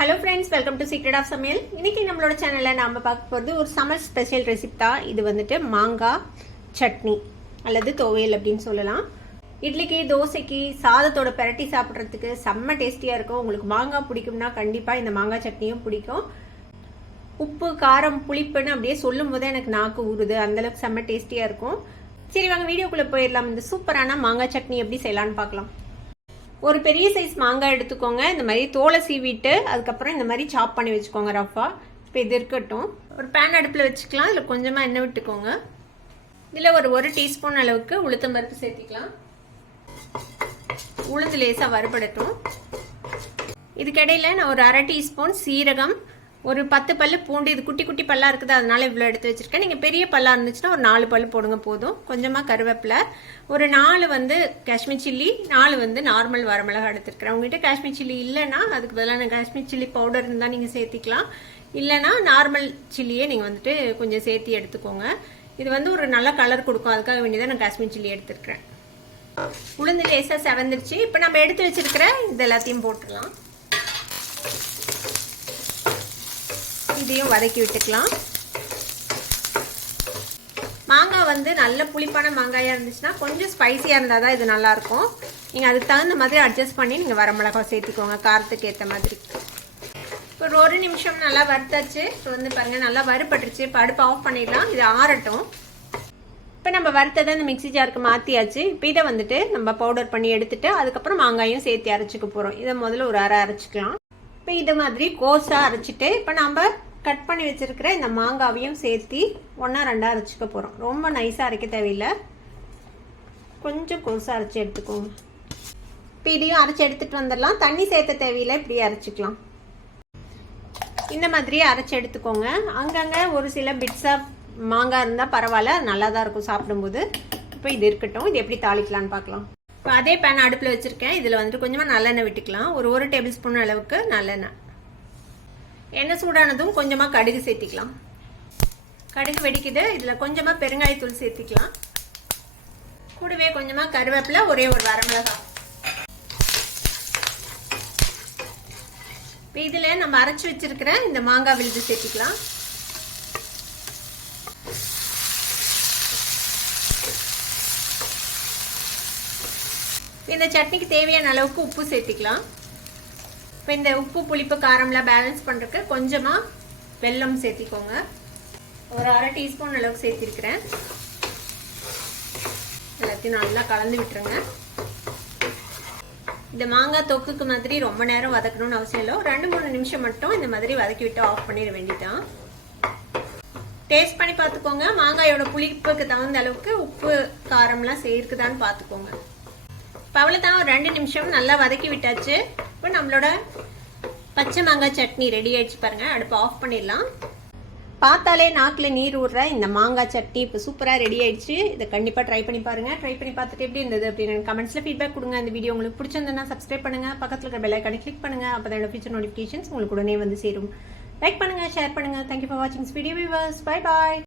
Hello friends, welcome to secret of சமையல். இன்னைக்கு நம்மளோட சேனலில் நாம் பார்க்க போகிறது ஒரு சம்மர் ஸ்பெஷல் ரெசிபி தான். இது வந்துட்டு மாங்காய் சட்னி அல்லது துவையல் அப்படின்னு சொல்லலாம். இட்லிக்கு, தோசைக்கு, சாதத்தோட பெரட்டி சாப்பிட்றதுக்கு செம்ம டேஸ்டியாக இருக்கும். உங்களுக்கு மாங்காய் பிடிக்கும்னா கண்டிப்பாக இந்த மாங்காய் சட்னியும் பிடிக்கும். உப்பு, காரம், புளிப்புன்னு அப்படியே சொல்லும் போதே எனக்கு நாக்கு ஊறுது. அந்தளவுக்கு செம்ம டேஸ்டியாக இருக்கும். சரி வாங்க வீடியோக்குள்ளே போயிடலாம். இந்த சூப்பரான மாங்காய் சட்னி எப்படி செய்யலான்னு பார்க்கலாம். ஒரு பெரிய சைஸ் மாங்காய் எடுத்துக்கோங்க. இந்த மாதிரி தோலை சீவிட்டு அதுக்கப்புறம் இந்த மாதிரி சாப் பண்ணி வச்சுக்கோங்க ரஃபாக. இப்போ இது இருக்கட்டும். ஒரு பேன் அடுப்பில் வச்சுக்கலாம். இதில் கொஞ்சமாக எண்ணெய் விட்டுக்கோங்க. இதில் ஒரு டீஸ்பூன் அளவுக்கு உளுத்தம்பருப்பு சேர்த்திக்கலாம். உளுந்து லேசாக வறுபடட்டும். இதுக்கிடையில் நான் ஒரு அரை டீஸ்பூன் சீரகம், ஒரு 10 பல்லு பூண்டு. இது குட்டி குட்டி பல்லாக இருக்குது, அதனால இவ்வளோ எடுத்து வச்சுருக்கேன். நீங்கள் பெரிய பல்லாக இருந்துச்சுன்னா ஒரு 4 பல்லு போடுங்க போதும். கொஞ்சமாக கருவேப்பிலை, ஒரு 4 காஷ்மீர் சில்லி, 4 நார்மல் வரமிளகா எடுத்துருக்கிறேன். உங்கள்கிட்ட காஷ்மீர் சில்லி இல்லைன்னா அதுக்கு பதிலாக நான் காஷ்மீர் சில்லி பவுடர் இருந்தால் நீங்கள் சேர்த்திக்கலாம். இல்லைனா நார்மல் சில்லியே நீங்கள் வந்துட்டு கொஞ்சம் சேர்த்தி எடுத்துக்கோங்க. இது ஒரு நல்ல கலர் கொடுக்கும், அதுக்காக வேண்டியதான் நான் காஷ்மீர் சில்லி எடுத்துருக்கிறேன். உளுந்து லேசாக செவந்துருச்சு. இப்போ நம்ம எடுத்து வச்சிருக்கிற இது எல்லாத்தையும் போட்டுடலாம். இதையும் வதக்கி விட்டுக்கலாம். மாங்காய் நல்ல புளிப்பான மாங்காயாக இருந்துச்சுன்னா கொஞ்சம் ஸ்பைசியாக இருந்தால் தான் இது நல்லாயிருக்கும். நீங்கள் அதுக்கு தகுந்த மாதிரி அட்ஜஸ்ட் பண்ணி நீங்கள் வரமிளகாய் சேர்த்துக்கோங்க காரத்துக்கு ஏற்ற மாதிரி. இப்போ ஒரு நிமிஷம் நல்லா வறுத்தாச்சு. இப்போ பாருங்கள் நல்லா வறுபட்டுருச்சு. இப்போ அடுப்பு ஆஃப் பண்ணிடலாம். இது ஆறட்டும். இப்போ நம்ம வறுத்ததை இந்த மிக்ஸி ஜாருக்கு மாற்றியாச்சு. இப்போ இதை நம்ம பவுடர் பண்ணி எடுத்துட்டு அதுக்கப்புறம் மாங்காயும் சேர்த்து அரைச்சிக்க போகிறோம். இதை முதல்ல ஒரு அரை அரைச்சிக்கலாம். இப்போ இது மாதிரி கோஸாக அரைச்சிட்டு இப்போ நம்ம கட் பண்ணி வச்சிருக்கிற இந்த மாங்காவையும் சேர்த்து 1-2 அரைச்சிக்க போகிறோம். ரொம்ப நைஸாக அரைக்க தேவையில்லை, கொஞ்சம் கோஸாக அரைச்சி எடுத்துக்கோங்க. இப்போ இதையும் அரைச்சி எடுத்துகிட்டு வந்துடலாம். தண்ணி சேர்த்த தேவையில்லை, இப்படி அரைச்சிக்கலாம். இந்த மாதிரி அரைச்சி எடுத்துக்கோங்க. அங்கங்கே ஒரு சில பிட்ஸாக மாங்காய் இருந்தால் பரவாயில்ல, நல்லா தான் இருக்கும் சாப்பிடும்போது. இப்போ இது இருக்கட்டும். இது எப்படி தாளிக்கலான்னு பார்க்கலாம். இப்போ அதே பேன் அடுப்பில் வச்சுருக்கேன். இதில் கொஞ்சமாக நல்லெண்ணெய் விட்டுக்கலாம். ஒரு டேபிள் ஸ்பூன் அளவுக்கு நல்லெண்ணெய். எண்ணெய் சூடானதும் கொஞ்சமாக கடுகு சேர்த்திக்கலாம். கடுகு வெடிக்குது. இதில் கொஞ்சமாக பெருங்காயத்தூள் சேர்த்திக்கலாம். கூடவே கொஞ்சமாக கருவேப்பிலை, ஒரு வரமிளகாய். இப்போ இதில் நம்ம அரைச்சி வச்சிருக்கிற இந்த மாங்காய் விழுது சேர்த்திக்கலாம். இந்த சட்னிக்கு தேவையான அளவுக்கு உப்பு சேர்த்திக்கலாம். இப்போ இந்த உப்பு, புளிப்பு, காரம்லாம் பேலன்ஸ் பண்ணுறதுக்கு கொஞ்சமாக வெல்லம் சேர்த்திக்கோங்க. ஒரு அரை டீஸ்பூன் அளவுக்கு சேர்த்திருக்கிறேன். எல்லாத்தையும் நல்லா கலந்து விட்டுருங்க. இந்த மாங்காய் தொக்குக்கு மாதிரி ரொம்ப நேரம் வதக்கணும்னு அவசியம் இல்லை. 2-3 நிமிஷம் மட்டும் இந்த மாதிரி வதக்கி விட்டு ஆஃப் பண்ணிட வேண்டியதான். டேஸ்ட் பண்ணி பார்த்துக்கோங்க. மாங்காயோட புளிப்புக்கு தகுந்த அளவுக்கு உப்பு, காரம்லாம் சேர்க்குதான்னு பார்த்துக்கோங்க. இப்போ அவ்வளோதான், ஒரு 2 நிமிஷம் நல்லா வதக்கி விட்டாச்சு. இப்போ நம்மளோட பச்சை மாங்காய் சட்னி ரெடி ஆயிடுச்சு பாருங்கள். அடுப்பு ஆஃப் பண்ணிடலாம். பார்த்தாலே நாக்கில் நீர் ஊடுற இந்த மாங்காய் சட்னி இப்போ சூப்பராக ரெடி ஆயிடுச்சு. இதை கண்டிப்பாக ட்ரை பண்ணி பாருங்கள். ட்ரை பண்ணி பார்த்துட்டு எப்படி இருந்தது அப்படின்னு கமெண்ட்ஸில் ஃபீட்பேக் கொடுங்க. இந்த வீடியோ உங்களுக்கு பிடிச்சிருந்ததுன்னா சப்ஸ்கிரைப் பண்ணுங்கள். பக்கத்தில் இருக்கிற பெல் ஐகானை கிளிக் பண்ணுங்கள். அப்போ தான் ஃபியூச்சர் நோட்டிஃபிகேஷன்ஸ் உங்களுக்கு உடனே சேரும். லைக் பண்ணுங்கள், ஷேர் பண்ணுங்கள். தேங்க்யூ ஃபார் வாட்சிங் this video viewers. Bye bye.